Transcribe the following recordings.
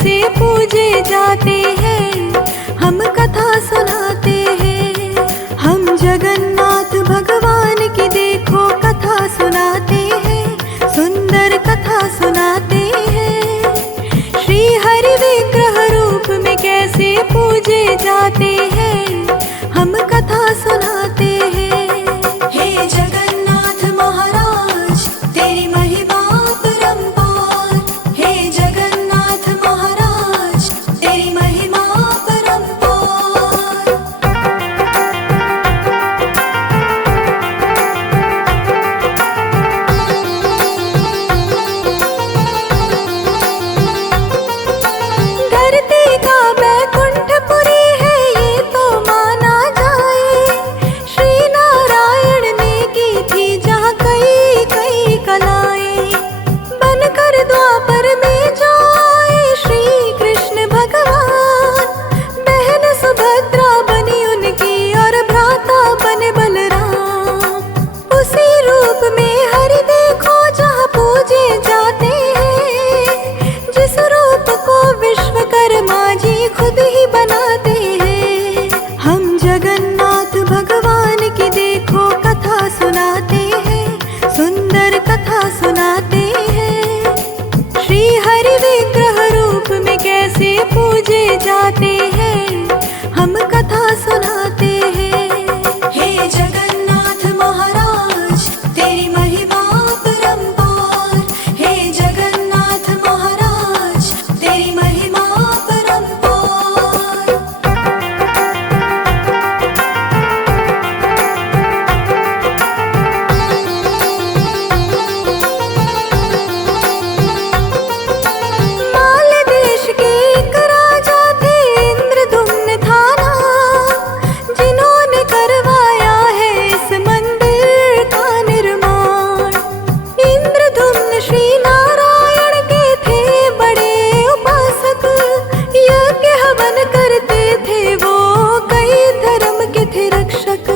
कैसे पूजे जाते हैं, हम कथा सुनाते हैं। हम जगन्नाथ भगवान की देखो कथा सुनाते हैं, सुंदर कथा सुनाते हैं। श्री हरि विग्रह रूप में कैसे पूजे जाते हैं, हम कथा सुनाते हैं। हे जगन्नाथ महाराज तेरी महिमा परंपार, हे जगन्नाथ महाराज तेरी महिमा परंपार। धरती का बैकुंठपुरी है ये तो माना जाए, श्री नारायण ने की थी जहाँ कई कई कलाएं। बनकर द्वापर में जो आए श्री कृष्ण भगवान, बहन सुभद्रा बनी उनकी और भ्राता बने बलराम। उसी रूप में हरि देखो जहाँ पूजे जाते हैं, जिस रूप को विश्वकर्मा जी खुद ही बनाते हैं। हम जगन्नाथ भगवान की देखो कथा सुनाते हैं, सुंदर कथा सुनाते हैं। श्री हरि विग्रह रूप में कैसे पूजे जाते हैं, हम कथा सुनाते हैं। हे जगन्नाथ महाराज तेरी महिमा परंपार, हे जगन्नाथ महाराज तेरी महिमा परंपार। माल देश के एक राजा थे इंद्रदुम्न था नाम, जिन्होंने करवाया है इस मंदिर का निर्माण। इंद्रदुम्न श्री नारायण के थे बड़े उपासक, यज्ञ हवन करते थे वो कई धर्म के थे रक्षक।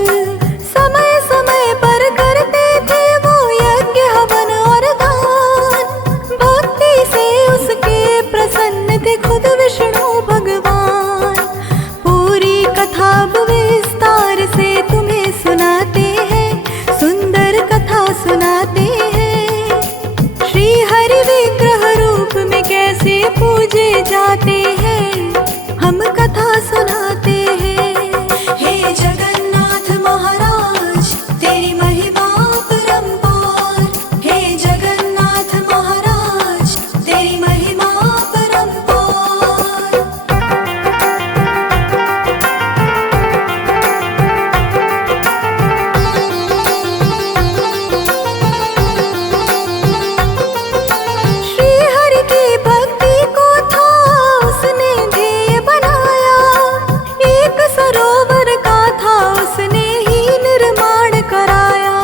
समय समय पर करते थे वो यज्ञ हवन और दान, भक्ति से उसके प्रसन्न थे खुद विष्णु भगवान। पूरी कथा अब विस्तार से तुम्हें सुनाते हैं, सुंदर कथा सुनाते हैं। श्री हरि विग्रह रूप में कैसे पूजे जाते हैं, हम कथा सुनाते हैं। हे जगन्नाथ महाराज तेरी महिमा परंपार, हे जगन्नाथ महाराज तेरी महिमा परंपार। श्री हरि की भक्ति को था उसने ध्येय बनाया, एक सरोवर का था उसने ही निर्माण कराया।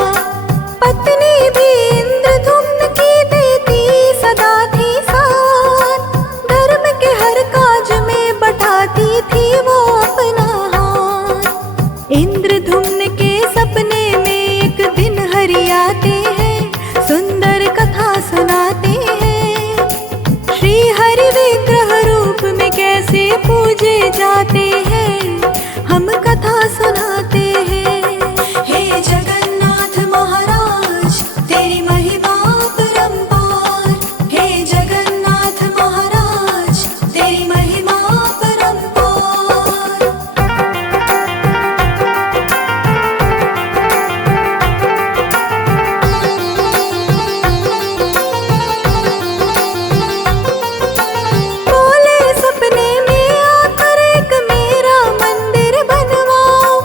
पत्नी भी इंद्रदुम्न की देती सदा थी साथ, धर्म के हर काज में बटाती थी वो अपना हाथ। इंद्रदुम्न के सपने में एक दिन हरि आते हैं, सुंदर कथा सुनाते हैं। श्री हरि विग्रह रूप में कैसे पूजे जाते हैं, हम कथा सुनाते हैं। हे जगन्नाथ महाराज तेरी महिमा परंपार, हे जगन्नाथ महाराज तेरी महिमा परंपार। बोले सपने में आकर एक मेरा मंदिर बनवाओ,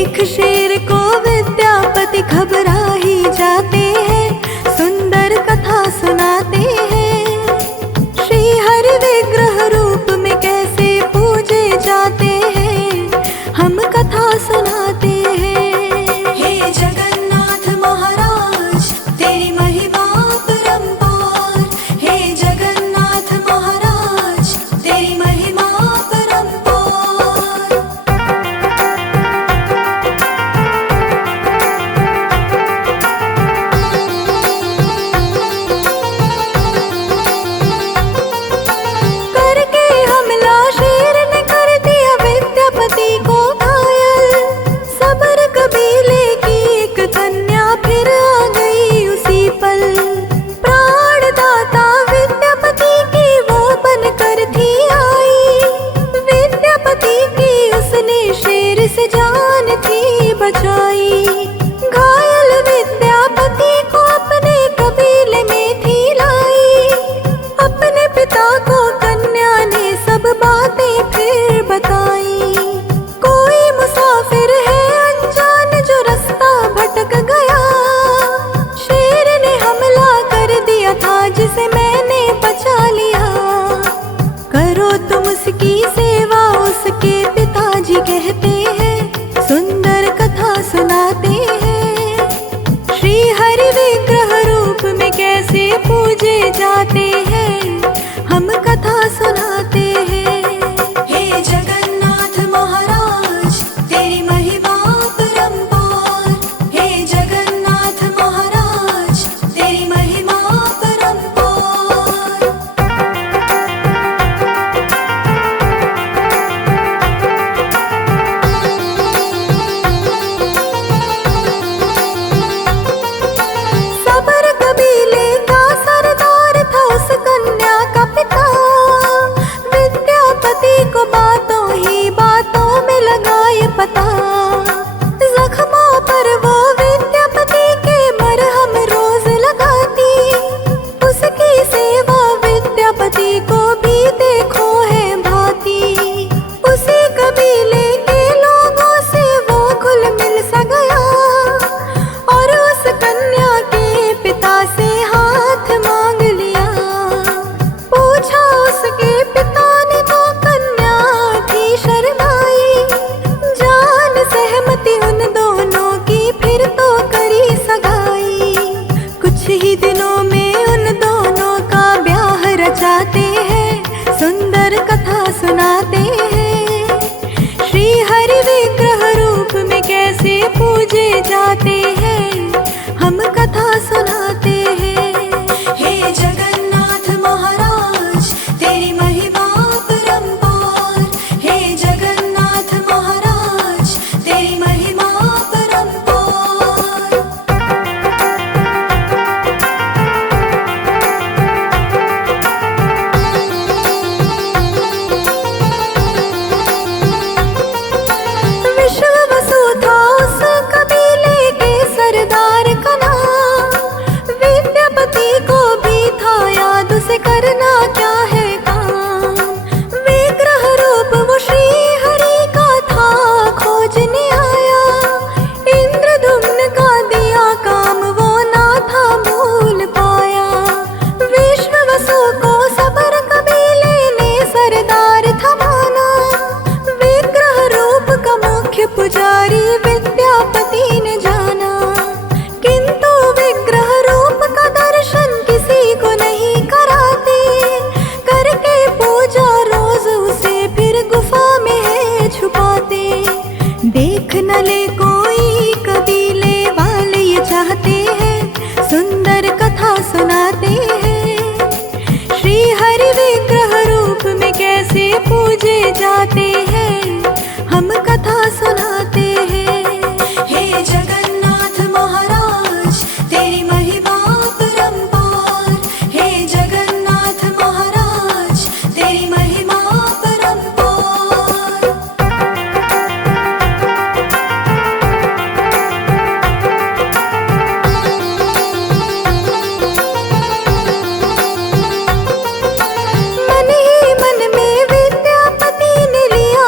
देख शेर को विद्यापति घबरा ही जाते हैं, सुंदर कथा सुनाते हैं। श्री हरि विग्रह रूप में कैसे पूजे जाते हैं, हम कथा सुनाते हैं। हे जगन्नाथ महाराज तेरी महिमा परंपार, हे जगन्नाथ महाराज तेरी महिमा परंपार। करके हमला शेर ने कर दिया विद्यापति को घायल, सबर कबीले की एक कन्या फिर आ गई उसी पल। प्राणदाता विद्यापति की वो बनकर थी आई, विद्यापति की उसने शेर से जान थी बचाई। घायल विद्यापति को अपने कबीले में थी लाई, अपने पिता को कन्या ने सब बातें फिर बताई। कोई मुसाफिर है अनजान जो रास्ता भटक गया, शेर ने हमला कर दिया था जिसे मैंने बचा लिया। करो तुम उसकी सेवा उसके पिताजी कहते हैं, सुंदर कथा सुनाते हैं। श्री हरि विग्रह रूप में कैसे पूजे जाते हैं, हम कथा सुनाते हैं। हे जगन्नाथ महाराज तेरी महिमा परंपार, हे जगन्नाथ महाराज तेरी महिमा परंपार। सबर कबीले का सरदार था उस कन्या का पिता, विद्यापति को बातों ही बातों में लगाए पता। जख्मों पर वो विद्यापति के मरहम रोज लगाती, उसकी सेवा विद्यापति को भी देखो है भाती। उसी कबीले के लोगों से वो घुल मिल सा गया, और उस कन्या के पिता से हाथ मांग लिया। पूछा उसके पिता ने तो कन्या थी शर्माई, जान सहमति उन दोनों की फिर तो करी सगाई। कुछ ही दिनों में उन दोनों का ब्याह रचाते हैं, सुंदर कथा सुनाते हैं। श्री हरि विग्रह रूप में कैसे पूजे जाते हैं, हम कथा सुनाते हैं। हे जगन्नाथ महाराज तेरी महिमा परंपार, हे जगन्नाथ महाराज तेरी महिमा परंपार। विश्ववसु था उस कबीले के सरदार का नाम, विद्यापति को भी था याद उसे करना क्या है काम। विग्रह रूप वो श्री हरि का था खोजने आया, इंद्रधुम्न का दिया काम वो ना था भूल पाया। विश्ववसु को सबर कबीले ने सरदार था माना, विग्रह रूप का मुख्य पुजारी विद्यापति ने जाना। किंतु विग्रह रूप का दर्शन किसी को नहीं कराते, करके पूजा रोज उसे फिर गुफा में है छुपाते। देख न ले कोई कबीले वाले ये चाहते हैं, सुंदर कथा सुनाते हैं। श्री हरि विग्रह रूप में कैसे पूजे जाते हैं, हम कथा सुनाते हैं। हे जगन्नाथ महाराज तेरी महिमा परंपार, हे जगन्नाथ महाराज तेरी महिमा परंपार। मन ही मन में विद्यापति ने लिया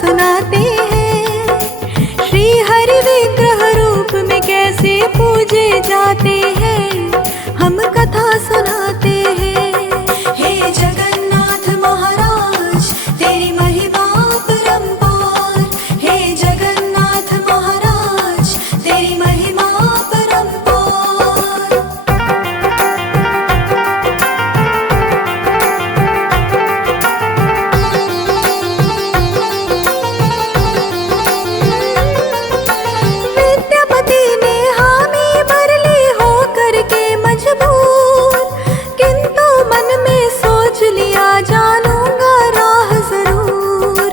सुनाते हैं। श्री हरि विग्रह रूप में कैसे पूजे जाते हैं, हम कथा सुनाते हैं। हे जगन्नाथ महाराज तेरी महिमा परंपार, हे जगन्नाथ महाराज तेरी महिमा परंपार। विद्यापति ने हामी भर ली हो करके मजबूर, किंतु मन में सोच लिया जानूंगा राह जरूर।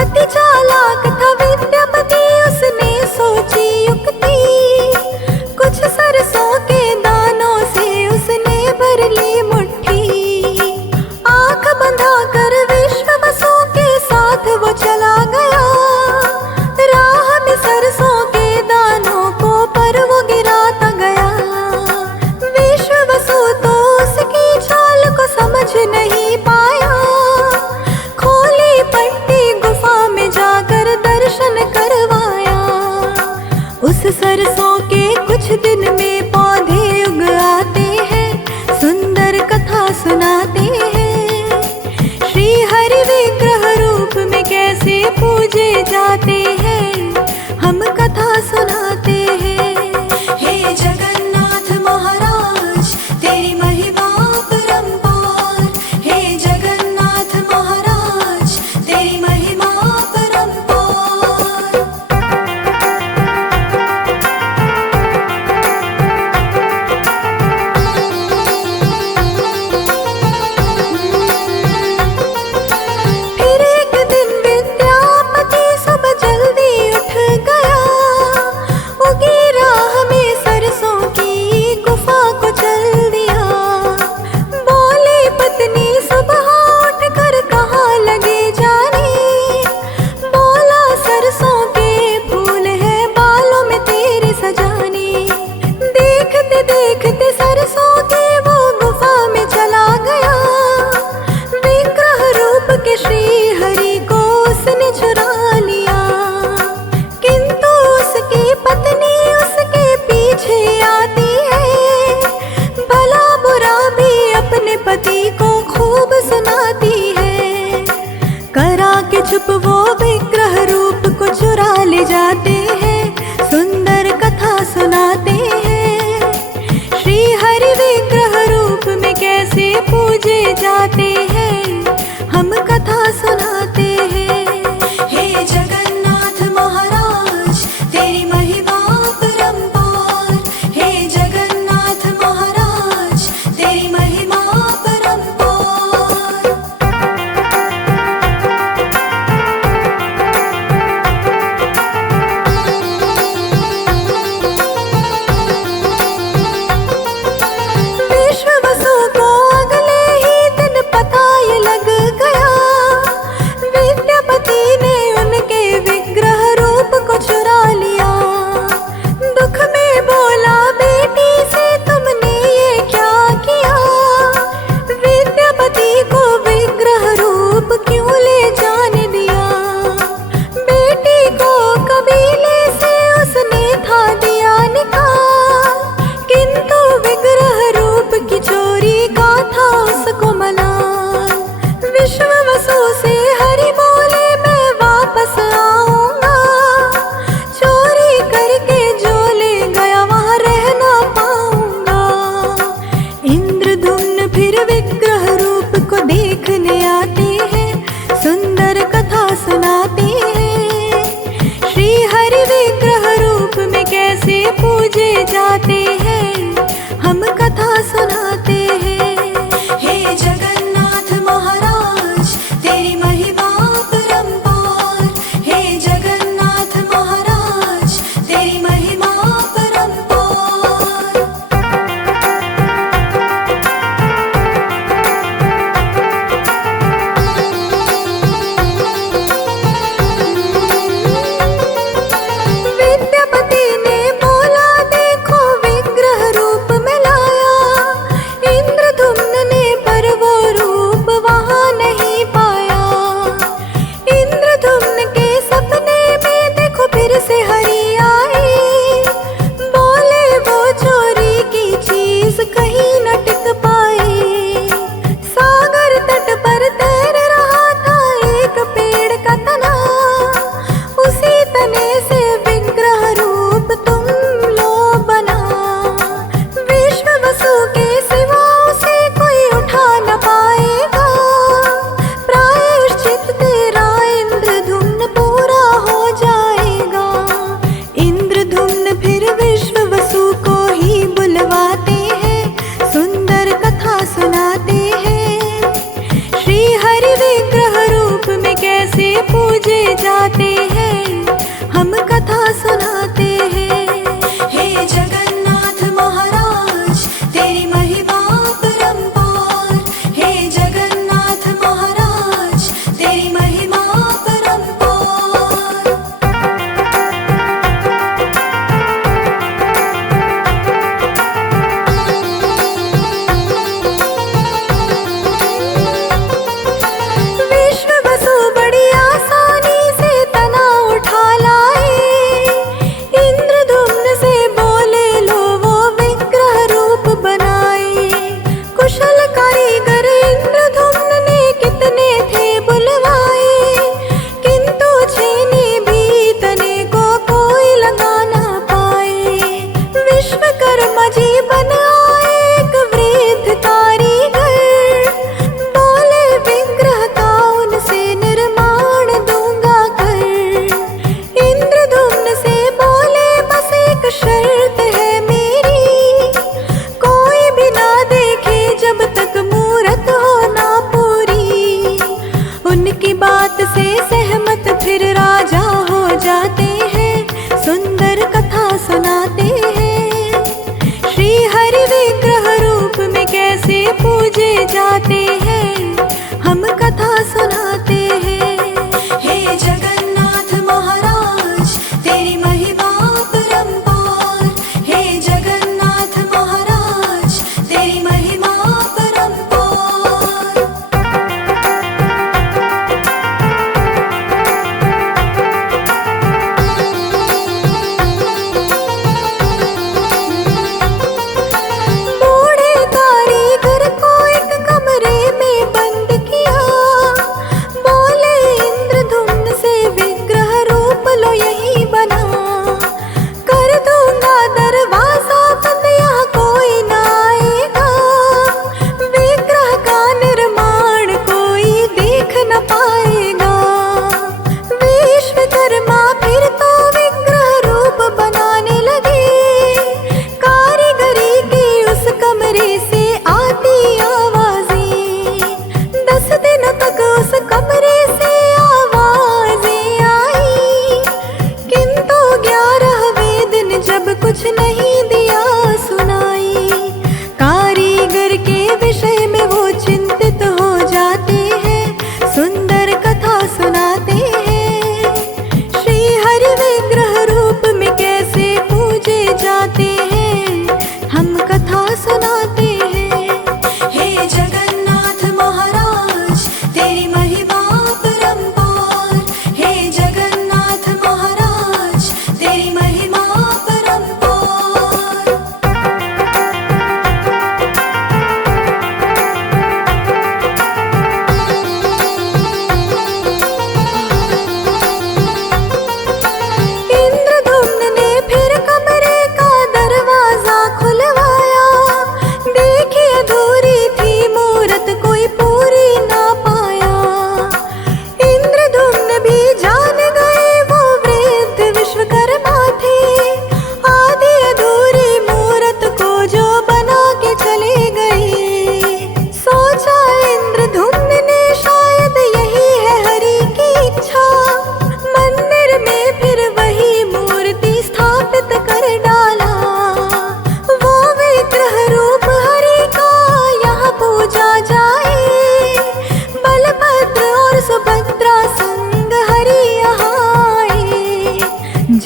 अति चालाक था विद्यापति, उसने सोची युक्ति, कुछ सरसों के दानों से उसने भर ली मुट्ठी। आंख बंधा कर विश्वावसु के साथ वो चला गया, राह में सरसों के दानों को पर वो गिराता गया। विश्वावसु तो उसकी चाल को समझ नहीं पाया, खोली पट्टी गुफा में जाकर दर्शन करवाया। उस सरसों के कुछ दिन में पौधे उग आते हैं, सुंदर कथा सुनाते हैं। श्री हरि विग्रह रूप में कैसे पूजे जाते हैं, हम कथा सुनाते हैं। हे जगन्नाथ महाराज तेरी महिमा परंपार, हे जगन्नाथ महाराज तेरी महिमा परंपार। फिर एक दिन विद्यापति सुबह जल्दी उठ गया, उगी राह में सरसों की गुफा को चल दिया। बोली पत्नी सुबह उठ कर कहाँ लगे जाने, बोला सरसों के फूल है बालों में तेरे सजाने। देखते देखते सरसों के वो गुफा में चला गया, विग्रह रूप के श्री हरि को उसने चुरा लिया। किंतु उसकी पत्नी उसके पीछे आती है, भला बुरा भी अपने पति को खूब सुनाती है। करा के चुप वो विग्रह रूप को चुरा ले जाते हैं, सुंदर कथा सुनाते हैं। श्री हरि विग्रह रूप में कैसे पूजे जाते हैं, हम कथा सुनाते हैं। हे जगन्नाथ महाराज तेरी महिमा परंपार, हे जगन्नाथ महाराज तेरी महिमा परंपार। विश्वावसु को अगले ही दिन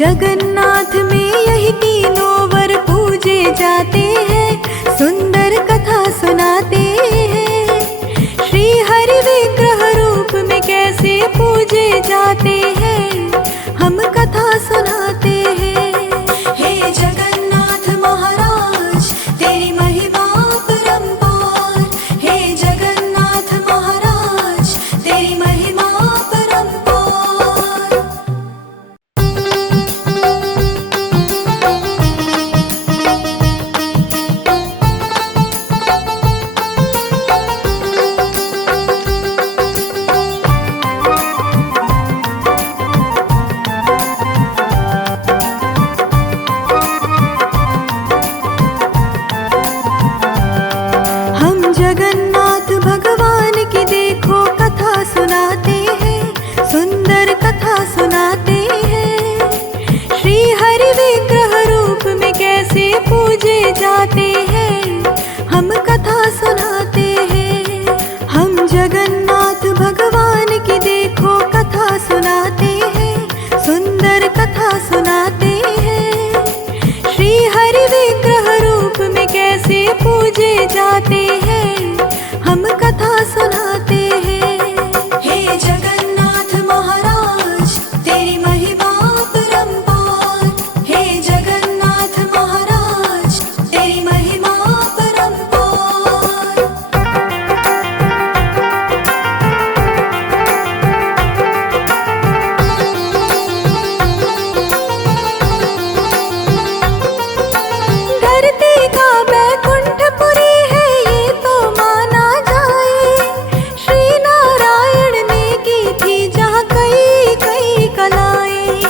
जगन्नाथ में यही तीनों वर पूजे जाते हैं, सुंदर कथा सुनाते हैं। श्री हरि विग्रह रूप में कैसे पूजे जाते हैं, हम कथा सुनाते हैं। हे जगन्नाथ महाराज तेरी महिमा परंपार, हे जगन्नाथ महाराज तेरी महिमा परंपार। जगन्नाथ भगवान की देखो कथा सुनाते हैं, सुंदर कथा सुनाते हैं। श्री हरि विग्रह रूप में कैसे पूजे जाते हैं, हम कथा सुनाते हैं। हम जगन्नाथ भगवान की देखो कथा सुनाते हैं, सुंदर कथा सुनाते हैं। श्री हरि विग्रह रूप में कैसे पूजे जाते हैं, हम कथा सुनाते हैं। हे जगन्नाथ महाराज तेरी महिमा परंपार, हे जगन्नाथ महाराज तेरी महिमा परंपार। धरती का बैकुंठपुरी है ये तो माना जाए, श्री नारायण ने की थी जहाँ कई कई कलाएं।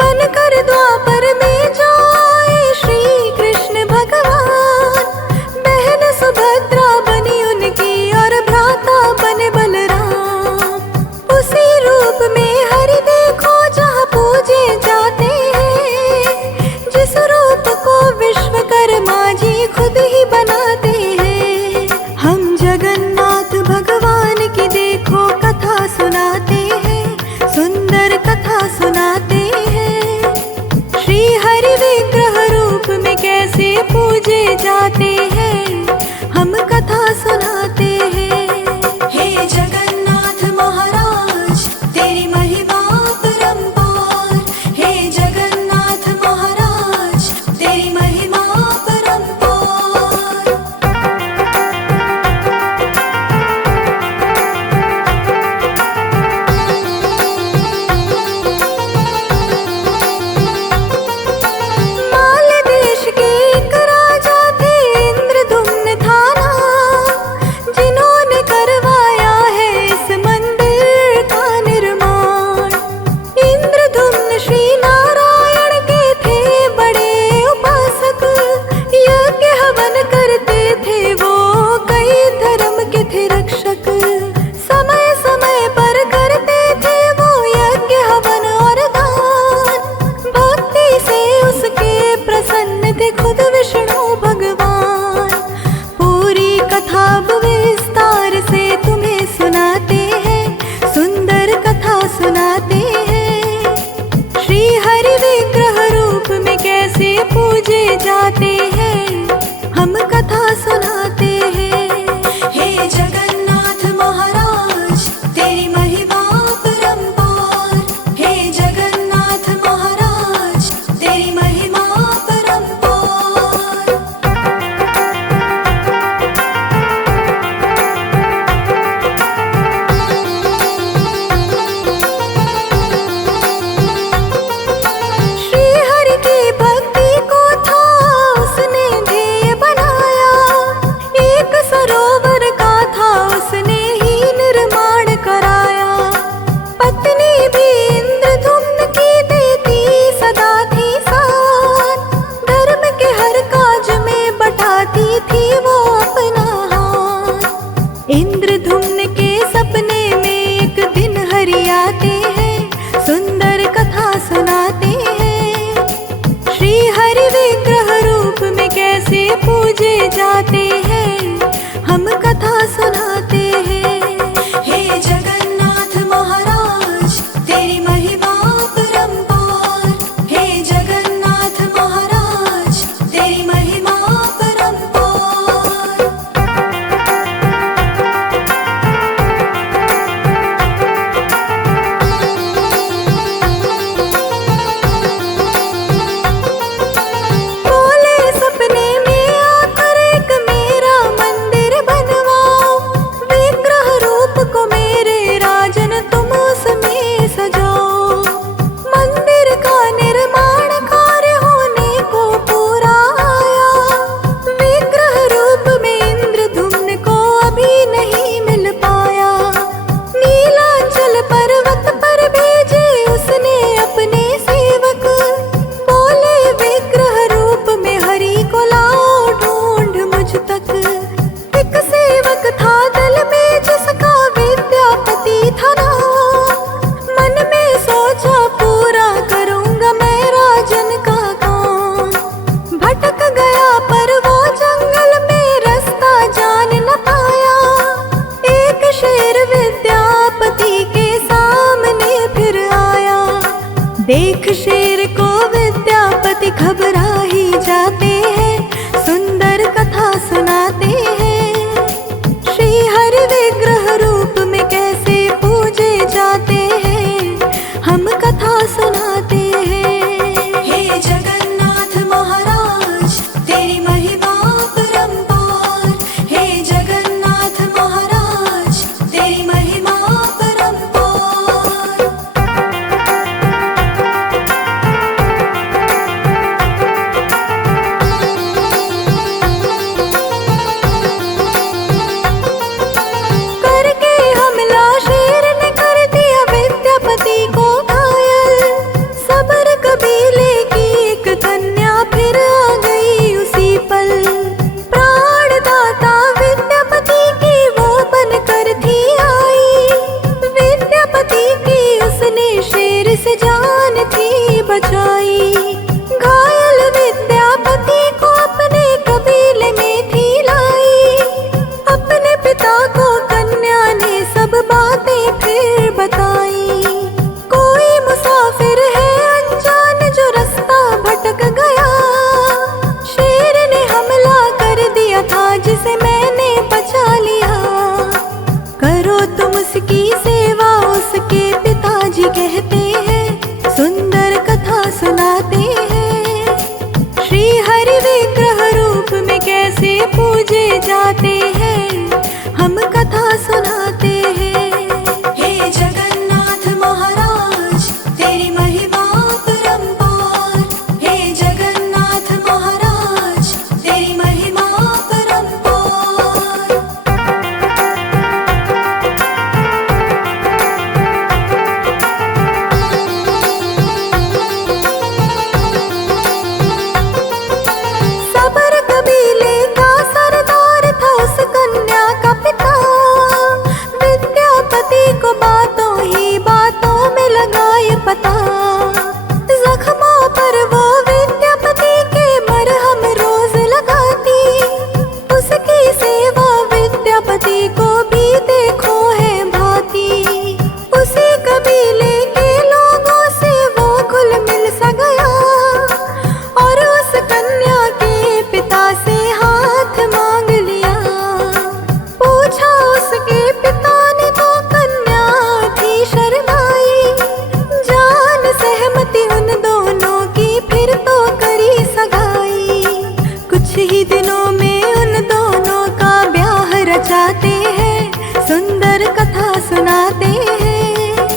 बनकर द्वापर में जो आए श्री कृष्ण भगवान, बहन सुभद्रा बनी उनकी और भ्राता बने बलराम। उसी रूप में हरि देखो जहाँ पूजे जाते हैं, जिस रूप को विश्वकर्मा जी खुद ही बनाते हैं। हम जगन्नाथ भगवान की देखो कथा सुनाते हैं, सुंदर कथा सुनाते हैं। श्री हरि विग्रह रूप में कैसे पूजे जाते हैं, हम कथा सुनाते हैं। हे जगन्नाथ महाराज तेरी महिमा परंपार, हे जगन्नाथ महाराज तेरी महिमा परंपार। माल देश के एक राजा थे इंद्रदुम्न था नाम, जिन्होंने करवाया है इस मंदिर का निर्माण। इंद्रदुम्न श्री नारायण के थे बड़े उपासक, यज्ञ हवन करते थे वो कई धर्म के थे रक्षक। समय समय पर करते थे वो यज्ञ हवन और दान, भक्ति से उसके प्रसन्न थे खुद विष्णु भगवान। पूरी कथा विस्तार से तुम्हें सुनाते हैं, सुंदर कथा सुनाते हैं। श्री हरि विग्रह रूप में कैसे पूजे जाते हैं, हम कथा सुनाते हैं। हे जगन्नाथ महाराज तेरी महिमा परंपार, हे जगन्नाथ महाराज तेरी महिमा परंपार। श्री हरि की भक्ति को था देख शेर को विद्यापति घबरा ही जाते हैं, सुंदर कथा सुनाते हैं। श्री हरि विग्रह रूप में कैसे पूजे जाते हैं, हम कथा सुनाते हैं। हे जगन्नाथ महाराज तेरी महिमा परंपार, हे जगन्नाथ महाराज तेरी महिमा परंपार। करके हमला शेर ने कर दिया विद्यापति को घायल, सबर कबीले की एक कन्या फिर आ गई उसी पल। प्राणदाता विद्यापति की वो बनकर थी आई, विद्यापति की उसने शेर से जान थी बचाई। घायल विद्यापति को अपने कबीले में थी लाई, अपने पिता को कन्या ने सब बातें फिर बताई। कोई मुसाफिर है अनजान जो रास्ता भटक गया, शेर ने हमला कर दिया था जिसे मैंने बचा लिया। करो तुम उसकी सेवा उसके पिताजी कहते हैं, सुंदर कथा सुनाते हैं। श्री हरि विग्रह रूप में कैसे पूजे जाते हैं, हम कथा सुनाते हैं। हे जगन्नाथ महाराज तेरी महिमा परंपार, हे जगन्नाथ महाराज तेरी महिमा परंपार। सबर कबीले का सरदार था उस कन्या का पिता, विद्यापति को बातों ही बातों में लगाए पता। जख्मों पर वो विद्यापति के मरहम रोज लगाती, उसकी सेवा विद्यापति को भी देखो है भाती। उसी कबीले के लोगों से वो घुल मिल सा गया, और उस कन्या के पिता से हाथ मांग लिया। पूछा उसके पिता ने तो कन्या थी शर्माई, जान सहमति उन दोनों की फिर तो करी सगाई। कुछ ही दिनों में उन दोनों का ब्याह रचाते हैं, सुंदर कथा सुनाते हैं।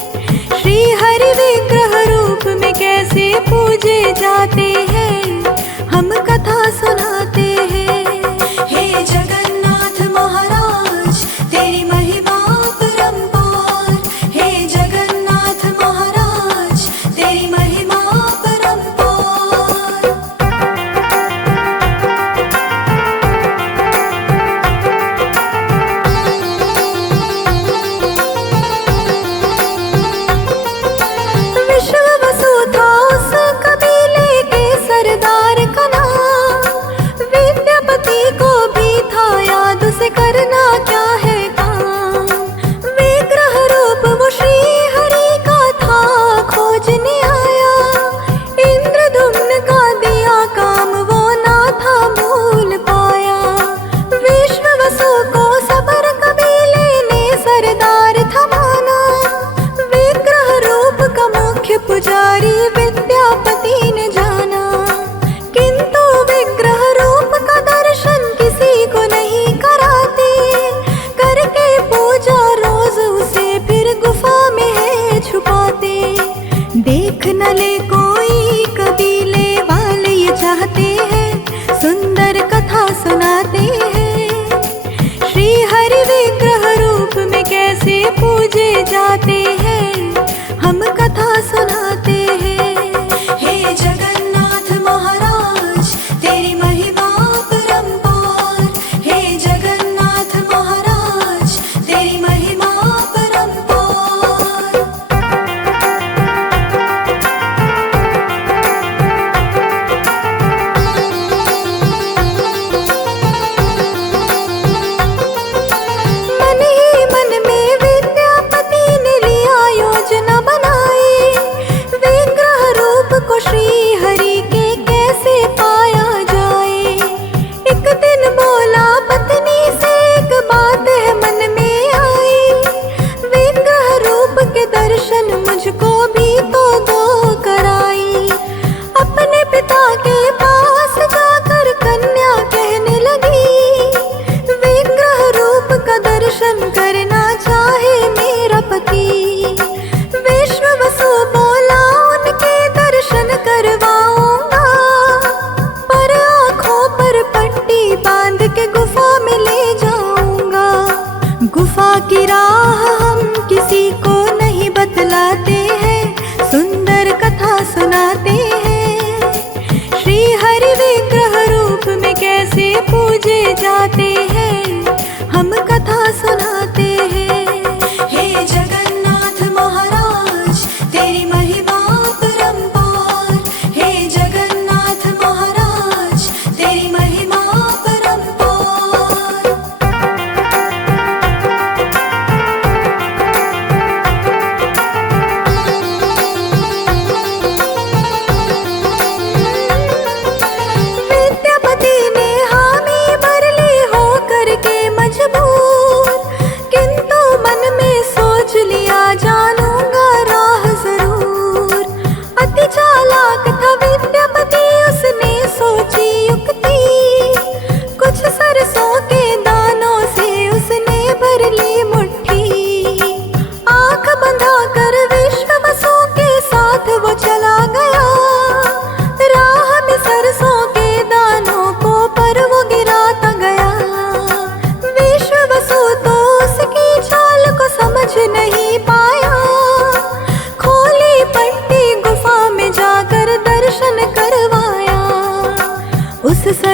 श्री हरि विग्रह रूप में कैसे पूजे जाते हैं, हम कथा सुनाते हैं। हे जगन्नाथ महाराज तेरी महिमा परंपार, हे जगन्नाथ महाराज तेरी महिमा परंपार। विश्ववसु था उस कबीले के सरदार का नाम, विद्यापति को भी था याद उसे करना क्या है काम। विग्रह रूप वो श्री हरि का था खोजने आया, इंद्रदुम्न का दिया काम वो ना था भूल पाया। विश्ववसु को सबर कबीले ने सरदार था माना, विग्रह रूप का मुख्य पुजारी विद्यापति ने जाना। किंतु विग्रह रूप का दर्शन किसी को नहीं कराते, करके पूजा रोज उसे फिर गुफा में है छुपाते। देख न ले कोई कबीले वाले ये चाहते हैं, सुंदर कथा सुनाते हैं। श्री हरि विग्रह रूप में कैसे पूजे जाते हैं, हम कथा सुनाते हैं। हे जगन्नाथ महाराज तेरी महिमा परंपार, हे जगन्नाथ महाराज तेरी महिमा परंपार। मन ही मन में विद्यापति ने लिया योजना बनाई,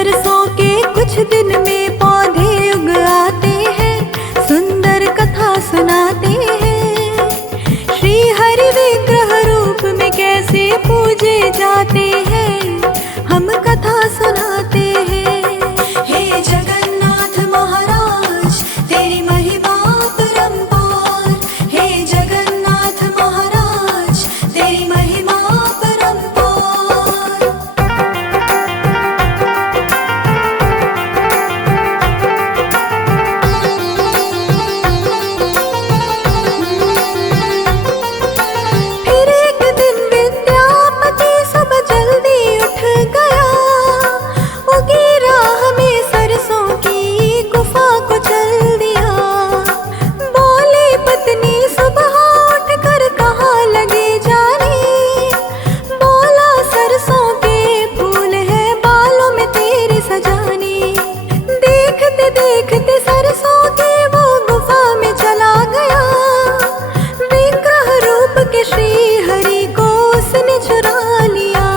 सरसों के कुछ दिन में पौधे उग आते हैं, सुंदर कथा सुनाते हैं। श्री हरि विग्रह रूप में कैसे पूजे जाते हैं, हम कथा सुनाते हैं। हे जगन्नाथ महाराज तेरी महिमा परंपार, हे जगन्नाथ महाराज तेरी महिमा परंपार। फिर एक दिन विद्यापति सुबह जल्दी उठ गया, उगी राह में सरसों की गुफा को चल दिया। बोली पत्नी सुबह उठकर कहाँ लगे जाने, बोला सरसों के फूल है बालों में तेरे सजाने। देखते देखते सरसों के वो गुफा में चला गया, विग्रह रूप के श्री हरि को उसने चुरा लिया।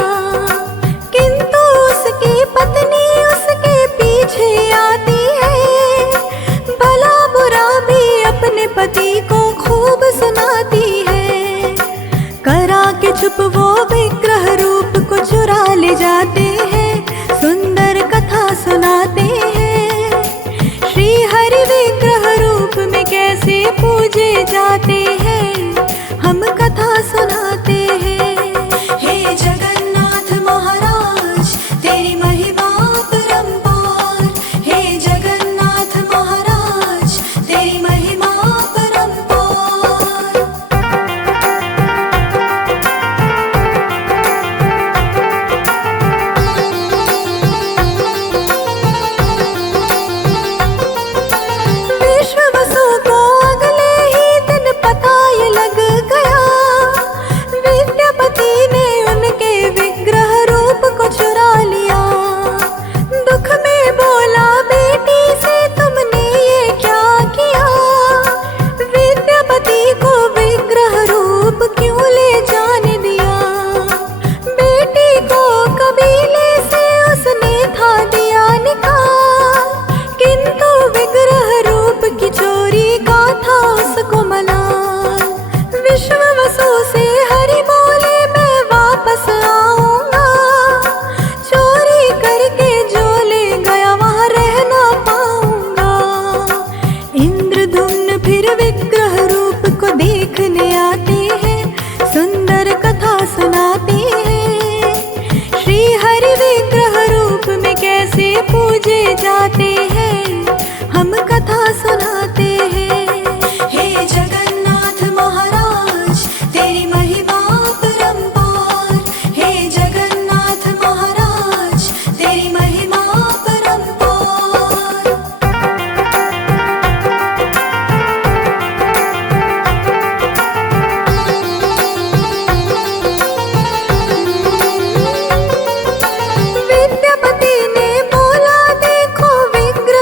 किंतु उसकी पत्नी उसके पीछे आती है, भला बुरा भी अपने पति को खूब सुनाती है। करा के चुप वो विग्रह रूप को चुरा ले जाते हैं, सुंदर कथा सुनाते हैं। श्री हरि विग्रह रूप में कैसे पूजे जाते हैं, हम कथा सुनाते हैं। हे जगन्नाथ महाराज तेरी महिमा परंपार, हे जगन्नाथ महाराज तेरी महिमा परंपार। विश्ववसु को अगले ही दिन पता ये लग गया, विद्यापति ने उनके विग्रह रूप को चुरा लिया। दुख में बोला बेटी से तुमने ये क्या किया, विद्यापति को विग्रह रूप क्यों ले जाने दिया। बेटी को कबीले से उसने था दिया निकाल, किंतु विग्रह रूप की चोरी का था उसको मलाल। विश्ववसु से हरि बोले मैं वापस आऊंगा, चोरी करके जो ले गया वहां रह ना पाऊंगा। इंद्रधुम्न फिर विग्रह रूप को देखने आते हैं, सुंदर कथा सुनाते हैं। श्री हरि विग्रह रूप में कैसे पूजे जाते हैं, हम कथा सुनाते हैं। हे जगन्नाथ महाराज तेरी महिमा परंपार, हे जगन्नाथ महाराज तेरी महिमा परंपार। विद्यापति ने बोला देखो विग्रह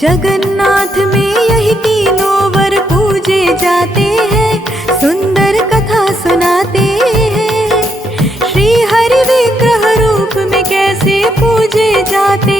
जगन्नाथ में यही तीनों वर पूजे जाते हैं, सुंदर कथा सुनाते हैं। श्री हरि विग्रह रूप में कैसे पूजे जाते